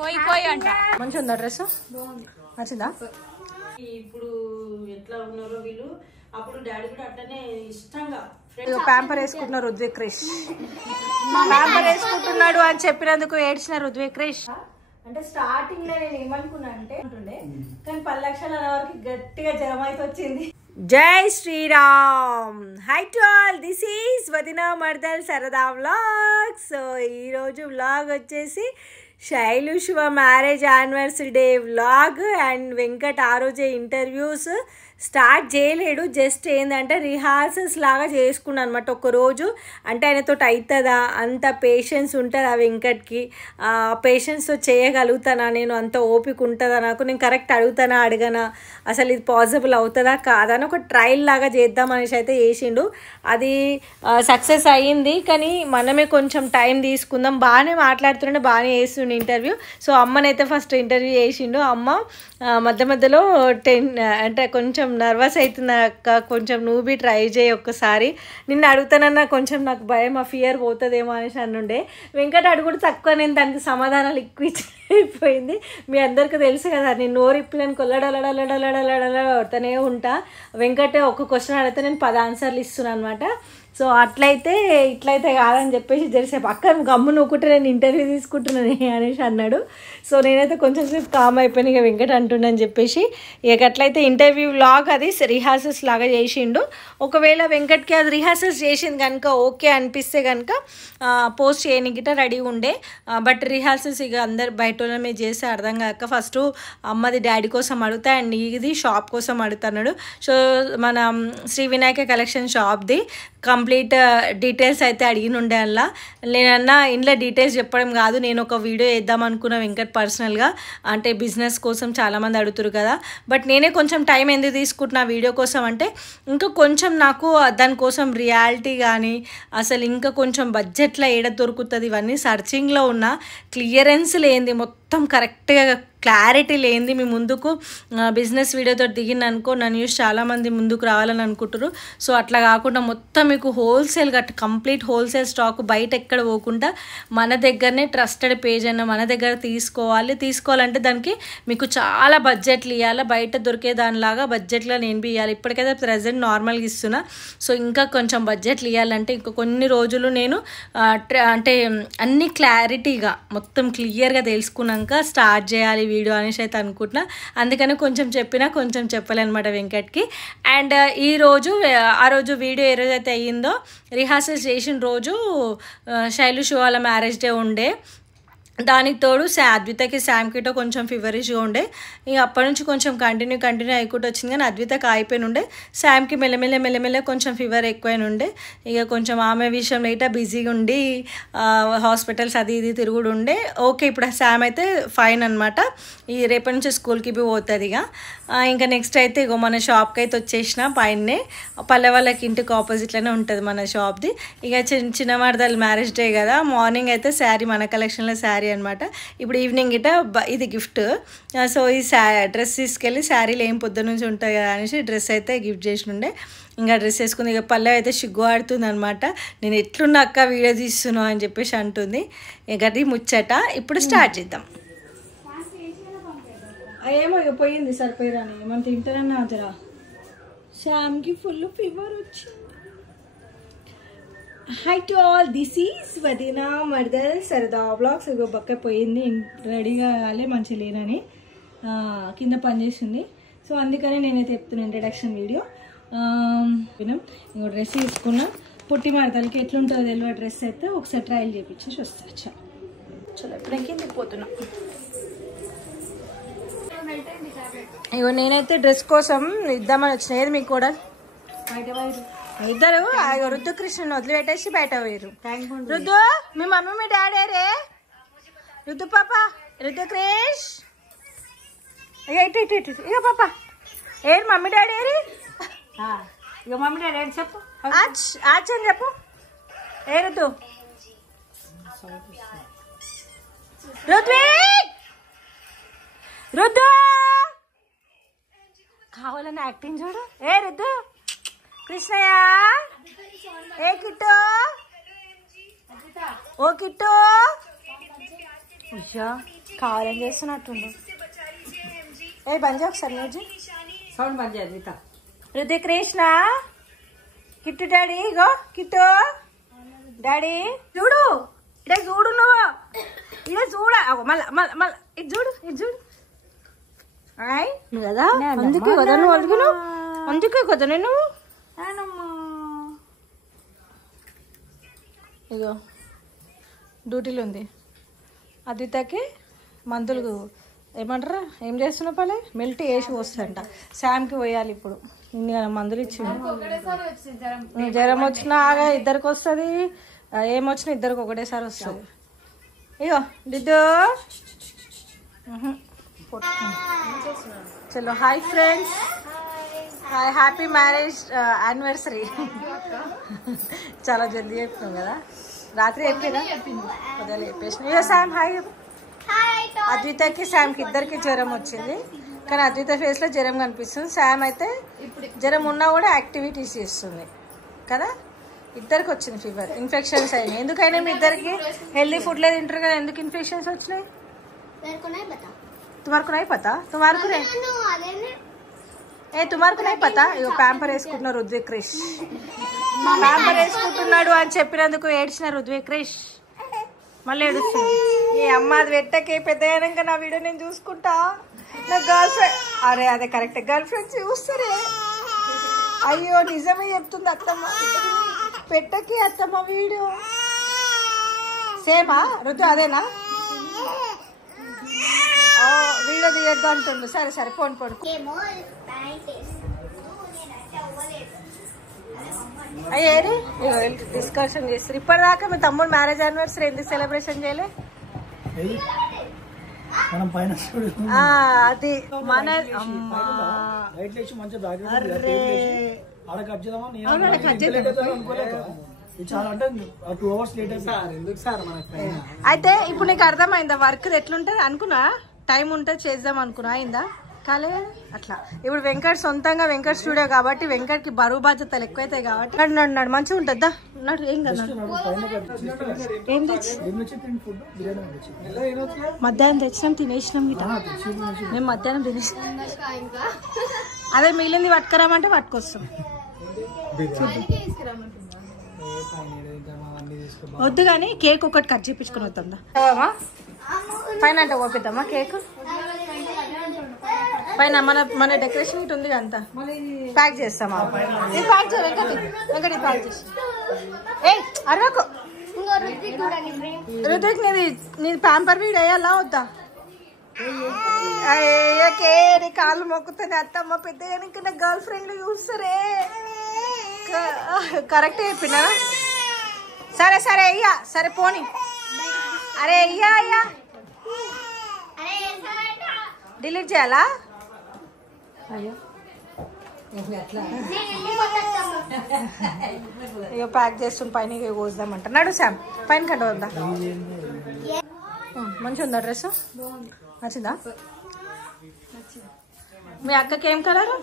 పోయి పోయి అంట. మంచిగా ఉందా డ్రెస్? నచ్చిందా? ఇప్పుడు ఎట్లా ఉన్నారో వీళ్ళు, అప్పుడు డాడీ కూడా అట్లనే ఇష్టంగా ప్యాంపర్ వేసుకుంటున్నారు రుద్విక్ క్రిష్. ప్యాంపర్ వేసుకుంటున్నాడు అని చెప్పినందుకు ఏడ్చిన రుద్విక్ క్రిష్. అంటే స్టార్టింగ్ లో నేను ఏమనుకున్నా అంటే ఉంటుండే, కానీ 10 లక్షల వరకు గట్టిగా జ్వరం అయితే వచ్చింది. జై Shriram. Hi to all, this is వదినా మర్దల్ సరదా వ్లాగ్. సో ఈరోజు వ్లాగ్ వచ్చేసి Shailu Shiva marriage anniversary day vlog. And Venkat ఆ రోజే ఇంటర్వ్యూస్ స్టార్ట్ చేయలేడు, జస్ట్ ఏంటంటే రిహార్సల్స్ లాగా చేసుకున్నాను అనమాట ఒకరోజు. అంటే ఆయనతో అవుతుందా, అంత పేషెన్స్ ఉంటుందా వెంకట్కి, పేషెన్స్తో చేయగలుగుతానా నేను, అంత ఓపిక ఉంటుందా నాకు, నేను కరెక్ట్ అడుగుతానా అడగనా, అసలు ఇది పాసిబుల్ అవుతుందా కాదా అని ఒక ట్రయల్ లాగా చేద్దాం అనేసి అయితే చేసిండు. అది సక్సెస్ అయ్యింది, కానీ మనమే కొంచెం టైం తీసుకుందాం. బాగానే మాట్లాడుతుండే, బాగానే చేస్తుండే ఇంటర్వ్యూ. సో అమ్మనైతే ఫస్ట్ ఇంటర్వ్యూ చేసిండు. అమ్మ మధ్య మధ్యలో అంటే కొంచెం నర్వస్ అవుతుంది అక్క, కొంచెం నువ్వు బి ట్రై చేయి ఒక్కసారి, నిన్ను అడుగుతానన్నా కొంచెం నాకు భయం, ఆ ఫియర్ పోతుందేమో అనేసి అనుండే. వెంకట అడుగుడు తక్కువ, నేను దానికి సమాధానాలు ఎక్కువ అయిపోయింది. మీ అందరికీ తెలుసు కదా, నేను నోరు ఇప్పులని కొల్లడలడలడలడలడలడతనే ఉంటా. వెంకటే ఒక క్వశ్చన్ అడిగితే నేను 10 ఆన్సర్లు ఇస్తున్నాను అనమాట. సో అట్లయితే ఇట్లయితే కాదని చెప్పేసి జరిసేపు అక్క గమ్ము నూకుంటే నేను ఇంటర్వ్యూ తీసుకుంటున్నాను అనేసి అన్నాడు. సో నేనైతే కొంచెం సేపు కామ్ అయిపోయినా, ఇక వెంకట అంటుండని చెప్పేసి ఇక అట్లయితే ఇంటర్వ్యూ లాగ్ అది రిహార్సల్స్ లాగా చేసిండు. ఒకవేళ వెంకట్కి అది రిహార్సల్స్ చేసింది కనుక ఓకే అనిపిస్తే కనుక పోస్ట్ చేయడానికి రెడీ ఉండే. బట్ రిహార్సల్స్ ఇక అందరు బయట మీద చేస్తే అర్థం కాక ఫస్ట్ అమ్మది డాడీ కోసం అడుగుతా, అండ్ ఇది షాప్ కోసం అడుగుతున్నాడు. సో మన శ్రీ వినాయక కలెక్షన్ షాప్ది కంప్లీట్ డీటెయిల్స్ అయితే అడిగినుండే. అలా నేనన్నా ఇంట్లో డీటెయిల్స్ చెప్పడం కాదు, నేను ఒక వీడియో వేద్దాం అనుకున్న వెంకట్ పర్సనల్గా, అంటే బిజినెస్ కోసం చాలామంది అడుగుతారు కదా. బట్ నేనే కొంచెం టైం ఎందుకు తీసుకుంటున్నా వీడియో కోసం అంటే, ఇంకా కొంచెం నాకు దానికోసం రియాలిటీ కానీ అసలు ఇంకా కొంచెం బడ్జెట్లో ఏడ దొరుకుతుంది ఇవన్నీ సర్చింగ్లో ఉన్న, క్లియరెన్స్ లేనిది మొత్తం కరెక్ట్గా క్లారిటీ లేనిది మీ ముందుకు బిజినెస్ వీడియోతో దిగిననుకో నా న్యూస్ చాలామంది ముందుకు రావాలని అనుకుంటారు. సో అట్లా కాకుండా మొత్తం మీకు హోల్సేల్గా కంప్లీట్ హోల్సేల్ స్టాక్ బయట ఎక్కడ పోకుండా మన దగ్గరనే ట్రస్టెడ్ పేజ్ అన్న మన దగ్గర తీసుకోవాలంటే దానికి మీకు చాలా బడ్జెట్లు ఇవ్వాలి. బయట దొరికే దానిలాగా బడ్జెట్లో నేను బి ఇవ్వాలి. ఇప్పటికైతే ప్రజెంట్ నార్మల్గా ఇస్తున్నా. సో ఇంకా కొంచెం బడ్జెట్లు ఇవ్వాలంటే ఇంకా కొన్ని రోజులు నేను అంటే అన్ని క్లారిటీగా మొత్తం క్లియర్గా తెలుసుకున్నాక స్టార్ట్ చేయాలి వీడియో అనేసి అయితే అనుకుంటున్నా. అందుకని కొంచెం చెప్పినా కొంచెం చెప్పాలన్నమాట వెంకట్కి. అండ్ ఈరోజు ఆ రోజు వీడియో ఏ రోజైతే అయ్యిందో రిహార్సల్స్ చేసిన రోజు శైలు శివాల మ్యారేజ్ డే ఉండే. దానికి తోడు అద్వితకి శామ్కితో కొంచెం ఫీవరిష్గా ఉండే. ఇక అప్పటి నుంచి కొంచెం కంటిన్యూ అయ్యకుండా వచ్చింది, కానీ అద్వితకి అయిపోయిన ఉండే. శామ్కి మెల్లమెల్ల కొంచెం ఫీవర్ ఎక్కువైన ఉండే. ఇక కొంచెం ఆమె విషయంలో ఇట్లా బిజీగా ఉండి హాస్పిటల్స్ అది ఇది తిరుగుడు ఉండే. ఓకే, ఇప్పుడు శామ్ అయితే ఫైన్ అనమాట. ఈ రేపటి నుంచి స్కూల్కి పోతుంది. ఇంకా నెక్స్ట్ అయితే ఇగో మన షాప్కి అయితే వచ్చేసిన. పైనే పల్లె వాళ్ళకి ఇంటికి ఆపోజిట్లోనే ఉంటుంది మన షాప్ది. ఇక చిన్న మరదలు మ్యారేజ్ డే కదా, మార్నింగ్ అయితే శారీ మన కలెక్షన్లో శారీ అనమాట. ఇప్పుడు ఈవినింగ్ ఇట ఇది గిఫ్ట్. సో ఈ డ్రెస్ తీసుకెళ్ళి శారీలు ఏం పొద్దున్న నుంచి ఉంటుంది కదా అనేసి డ్రెస్ అయితే గిఫ్ట్ చేసినుండే. ఇంకా డ్రెస్ వేసుకుంది. ఇక పల్లె అయితే సిగ్గు ఆడుతుంది అనమాట, నేను ఎట్లున్నా అక్క వీడియో తీస్తున్నావు అని చెప్పేసి అంటుంది. ఇక అది ముచ్చట. ఇప్పుడు స్టార్ట్ చేద్దాం. ఏమో ఇక పోయింది సరిపోయిరాని, ఏమన్నా తింటారన్నా జరా. శ్యామ్కి ఫుల్ ఫీవర్ వచ్చింది. High to all, this is వదినా మర్దల్ సరదా వ్లాగ్స్. ఇగో బక్క పోయింది, రెడీగా కాలే మంచిగా లేనని కింద పనిచేసింది. సో అందుకనే నేనైతే చెప్తున్నాను ఇంట్రడక్షన్ వీడియో. వినం ఇంకో డ్రెస్ తీసుకున్నా. పుట్టి మరదలకి ఎట్లుంటుందో తెలియ డ్రెస్ అయితే ఒకసారి ట్రయల్ చేయించేసి వస్తా. చలో ఇప్పుడు కిందకి పోతున్నా. ఇగో నేనైతే డ్రెస్ కోసం ఇద్దామని వచ్చిన. ఏది మీకు కూడా ఇద్దరు రుద్దు కృష్ణను వదిలిపెట్టేసి బయట పోయారు. రుద్దు మీ మమ్మీ మీ డాడీ రే, రుద్దు పాప, రుద్దు క్రిష్ ఇక ఇటు ఇటు ఇటు ఇక పాప ఏరు మమ్మీ డాడీ ఏరి. ఇక మమ్మీ డాడీ ఏడు చెప్పు, ఆచ్ అని చెప్పు. ఏ రుద్దు రుద్దు కావాలని యాక్టింగ్ చూడు. ఏ రుద్దు కృష్ణయ్య, ఏ కిట్టు, ఓ కిట్టు అయ్యా కావాలని చేస్తున్నట్టుండు. ఏ బంద్ చేయ ఒకసారి మ్యూజిక్ సౌండ్ బంద్ చేయాలి మిగతా. హృదయ కృష్ణ కిట్టు డాడీ ఇగో కిట్టు డాడీ చూడు ఇడే చూడు నువ్వు ఇదే చూడ మళ్ళా మళ్ళా మళ్ళా ఇది చూడు ఇది చూడు కదా అందుకే కదా నువ్వు అడిగినావు అందుకే కదా నేను ఇగో డ్యూటీలో ఉంది అద్వితకి మందులు ఏమంటారా ఏం చేస్తున్నా పలే మెల్ట్ వేసి వస్తుందంట. శామ్కి పోయాలి ఇప్పుడు మందులు ఇచ్చిండు. జ్వరం వచ్చినా ఇద్దరికి వస్తుంది ఏమొచ్చినా ఇద్దరికి ఒకటేసారి వస్తుంది. ఇగో దిద్దు చలో hi friends hi happy marriage anniversary. చాలా జల్దీ చెప్పినాం కదా రాత్రి చెప్పినా పొద్దున చెప్పేసిన. ఇగో శామ్ హాయ్. అద్వితకి శామ్కి ఇద్దరికి జ్వరం వచ్చింది కానీ అద్విత ఫేస్ లో జ్వరం కనిపిస్తుంది. శామ్ అయితే జ్వరం ఉన్నా కూడా యాక్టివిటీస్ చేస్తుంది కదా. ఇద్దరికి వచ్చింది ఫీవర్ ఇన్ఫెక్షన్స్ అయినాయి. ఎందుకైనా మీ ఇద్దరికి హెల్దీ ఫుడ్ లేదు తింటారు కదా ఎందుకు ఇన్ఫెక్షన్స్ వచ్చినాయి? తుమార్కు నై పతా తుమార్కు తుమార్కు నై పతా. ఇగో ప్యాంపర్ వేసుకుంటున్నారు రుద్విక్ క్రిష్. ప్యాంపర్ వేసుకుంటున్నాడు అని చెప్పినందుకు ఏడ్చిన రుద్విక్ క్రిష్ మళ్ళీ ఏడుస్తుంది. ఈ అమ్మ అది పెట్టకే పెద్ద అయినాక నా వీడియో నేను చూసుకుంటా. నా గర్ల్ ఫ్రెండ్ అరే అదే కరెక్ట్ గర్ల్ ఫ్రెండ్స్ చూస్తారే. అయ్యో నిజమే చెప్తుంది అత్తమ్మ పెట్టకి అత్తమ్మ వీడియో సేమా రుతు అదేనా వీడియో తీయద్దు అంటుండు. సరే సరే పోను పోను. అయ్యేది డిస్కషన్ చేస్తారు. ఇప్పటిదాకా మీ తమ్ముడు మ్యారేజ్ యానివర్సరీ ఎందుకు సెలబ్రేషన్ చేయలే? అది మన అయితే ఇప్పుడు నీకు అర్థమైందా వర్క్ ఎట్లుంటది అనుకున్నా? టైం ఉంటే చేద్దాం అనుకున్నా అయిందా? కాలే అట్లా. ఇప్పుడు వెంకట్ సొంతంగా వెంకట్ స్టూడియో కాబట్టి వెంకట్ కి బరువు బాధ్యతలు ఎక్కువైతాయి కాబట్టి నన్ను మంచిగా ఉంటుందా నాడు ఏం కదా. ఏం తెచ్చి మధ్యాహ్నం తెచ్చినాం తినేసినాం గిట. మేము మధ్యాహ్నం తినేసినాం అదే మిగిలింది పట్టుకురామంటే పట్టుకొస్తాం. వద్దు కానీ కేక్ ఒకటి కట్ చేయించుకుని వద్దాం పైన అంటే ఓపిద్దామా కేక్ పైన మన మన డెకరేషన్ ఇటు ఉంది అంతా ప్యాక్ చేస్తామా? ఇది ప్యాక్ చేయ వెంకటి ప్యాక్ చేసి ఏ అరవకు రుతిక్ నీ ప్యాంపర్ వీడు వేయాలా వద్దా? అయ్యకే నీ కాళ్ళు మొక్కుతుంది అత్తమ్మ పెద్ద నా గర్ల్ ఫ్రెండ్ చూస్తారే. కరెక్ట్ చెప్పినా సరే సరే అయ్యా సరే పోనీ. అరే అయ్యా అయ్యా డిలీట్ చేయాలా? అయ్యో అయ్యో ప్యాక్ చేస్తున్న పైన కోద్దామంట. నడు శామ్ పైన కంట వద్దా? మంచిగా ఉందా డ్రెస్? నచ్చిందా? మీ అక్కకి ఏం కలరు?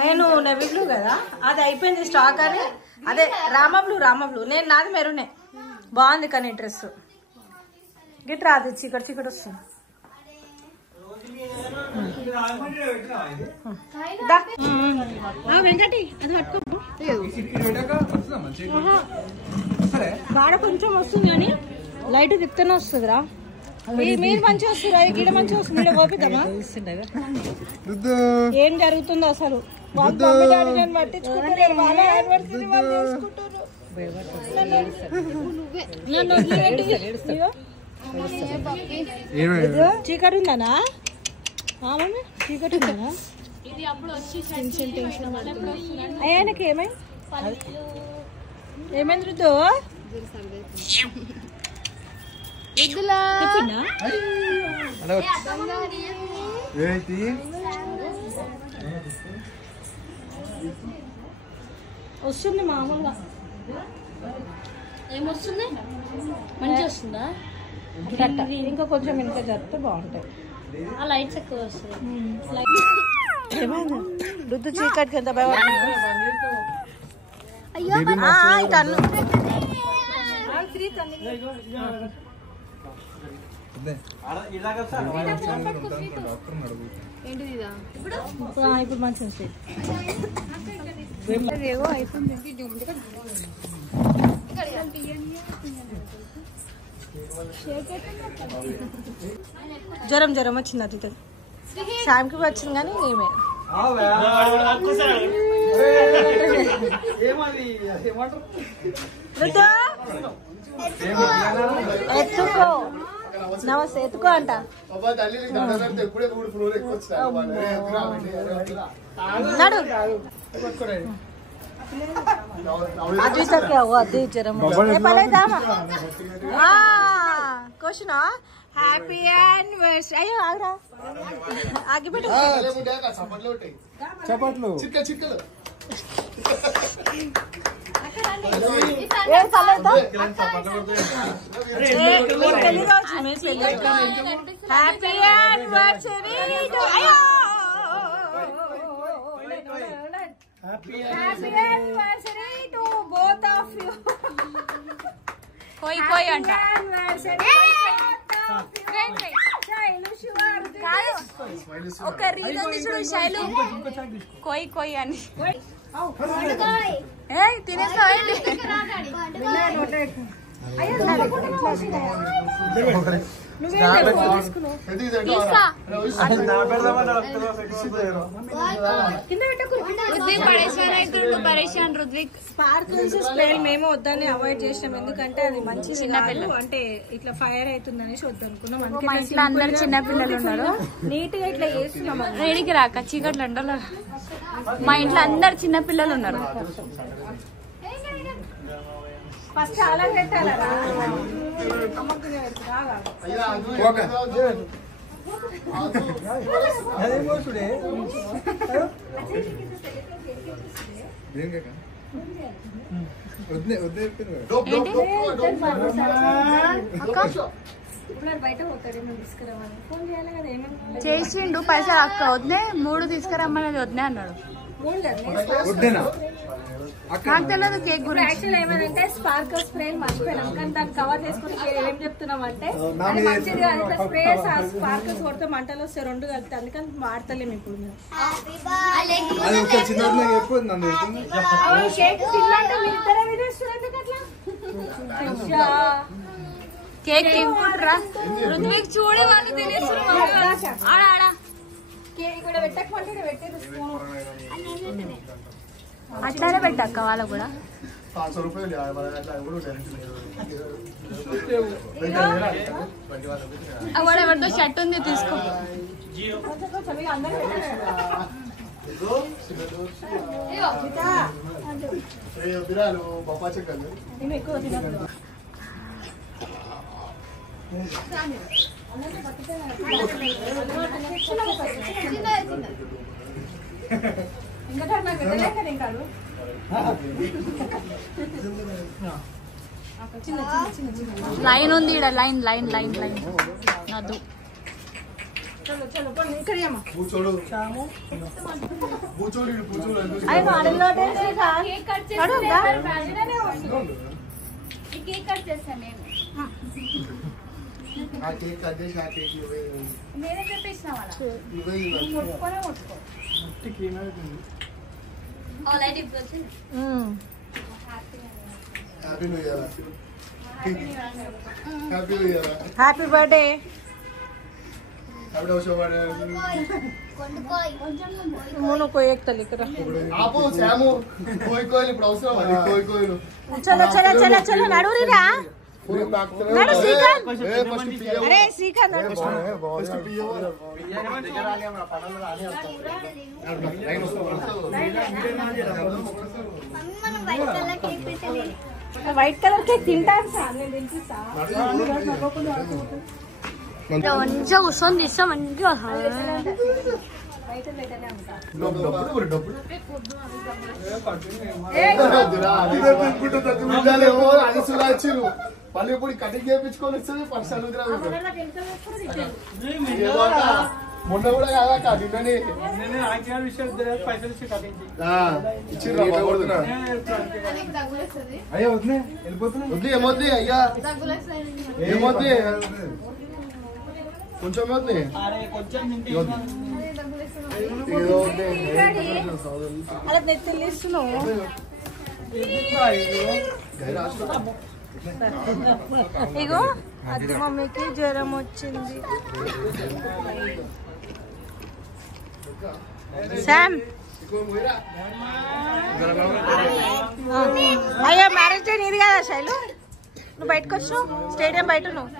అయ్యా నువ్వు నెవీ బ్లూ కదా అది అయిపోయింది స్టాక్ అని. అదే రామ బ్లూ నేను నాది మెరూనే బాగుంది కానీ డ్రెస్ గిట్ రాదు చీకటి చీకటి వస్తుంది. వెంకటి అది పట్టుకో గాడ కొంచెం వస్తుంది కానీ లైట్ తిప్పుతూనే వస్తుందిరా. మీరు మంచిగా వస్తురా గిడ మంచిగా వస్తుంది గిడ ఓపిద్దామా? ఏం జరుగుతుందో అసలు వాళ్ళు మమ్మీ డాడీ నేను పట్టించుకుంటారు వాళ్ళ యానివర్సరీ వాళ్ళు చేసుకుంటారు. చీకటి ఉందనా మమ్మీ చీకటి ఉందనా? అయ్యానికి ఏమైంది రుద్దు? వస్తుంది మామూలుగా ఏమొస్తుంది మంచి వస్తుందా? ఇంకా కొంచెం ఇంకా జరిగితే బాగుంటాయి. ఆ లైట్స్ ఎక్కువ వస్తుంది. రుద్దు చీకటికి ఎంత భయపడుతుంది. ఇప్పుడు మంచిగా జ్వరం జ్వరం వచ్చింది అది శాంకి వచ్చింది కానీ ఏమే ఎత్తుకో నమస్తే ఎత్తుకో అంట నడు అది అది జ్వరం క్వశ్చన్ హ్యాపీ యానివర్సరీ అయ్యో ఆగరా ఆగిపెట్టు చప్పట్లు happy anniversary happy anniversary to both of you కోయి కోయి అంట ఒక రీల్ ఉంది చూడు శైలు కోయి కోయి అని తినేస్తావా స్పార్కిల్స్ స్ప్రేలు మేము వద్దని అవాయిడ్ చేసినాం ఎందుకంటే అది మంచి చిన్నపిల్లలు అంటే ఇట్లా ఫైర్ అవుతుందనేసి వద్దనుకున్నాం. అందుకే అందరు చిన్న పిల్లలు ఉన్నారు నీట్ గా ఇట్లా చేస్తున్నాం. వేడికి రాక చీకట్లు ఎండలో మా ఇంట్లో అందరు చిన్న పిల్లలు ఉన్నారు. ఫస్ట్ అలా పెట్టాలా బయట పోతాడు తీసుకురావాలి ఫోన్ చేయాలి కదా ఏమన్నా చేసిండు పైసలు అక్క వద్దే 3 తీసుకురమ్మనేది వద్దే అన్నాడు. నాకు తెలియదు కేక్ గురించి. యాక్చువల్ ఏమైందంటే స్పార్కల్ స్ప్రే మర్చిపోయినాం కానీ దాన్ని కవర్ చేసుకుని ఏం చెప్తున్నాం అంటే అది మంచిది కాదు స్ప్రే స్పార్కల్స్ కొడితే మంటలు వస్తే 2 కలిపితే అందుకని వాడతలేము ఇప్పుడు. కేక్ తింటురా ఋత్విక్ చూడే వాళ్ళు తినేస్తున్నారు. అట్లానే పెట్టక్క వాళ్ళకు కూడా వాడు ఎవరితో షర్ట్ ఉంది తీసుకో. లైన్ ఉంది ఇక్కడ లైన్ లైన్ లైన్ లైన్ నదు నేనే చెప్పేసిన హ్యాపీ బర్త్డే. చలో చలో చలో చలో నడువురిరా నడు శ్రీకాంత్. అరే శ్రీకాంత్ వైట్ కలర్ కేక్ తింటాను సార్ నేను తినిపిస్తా. మంచిగా కూర్చొని తీస్తా మంచిగా మళ్ళీ ఇప్పుడు కటింగ్ చేయించుకొని వస్తుంది పర్సనల్ మొన్న కూడా కాదాక నిన్ననే అయ్యా వద్దు వెళ్ళిపోతున్నా వద్దు ఏమొద్ది అయ్యా ఏమొద్ది కొంచెం వద్దు. అలా నెత్తిస్తున్నావు. ఇగో అది మమ్మీకి జ్వరం వచ్చింది. శామ్ అయ్యా మ్యారేజ్ డే నీది కదా శైలు, నువ్వు బయటకు వచ్చావు స్టేడియం బయట నువ్వు.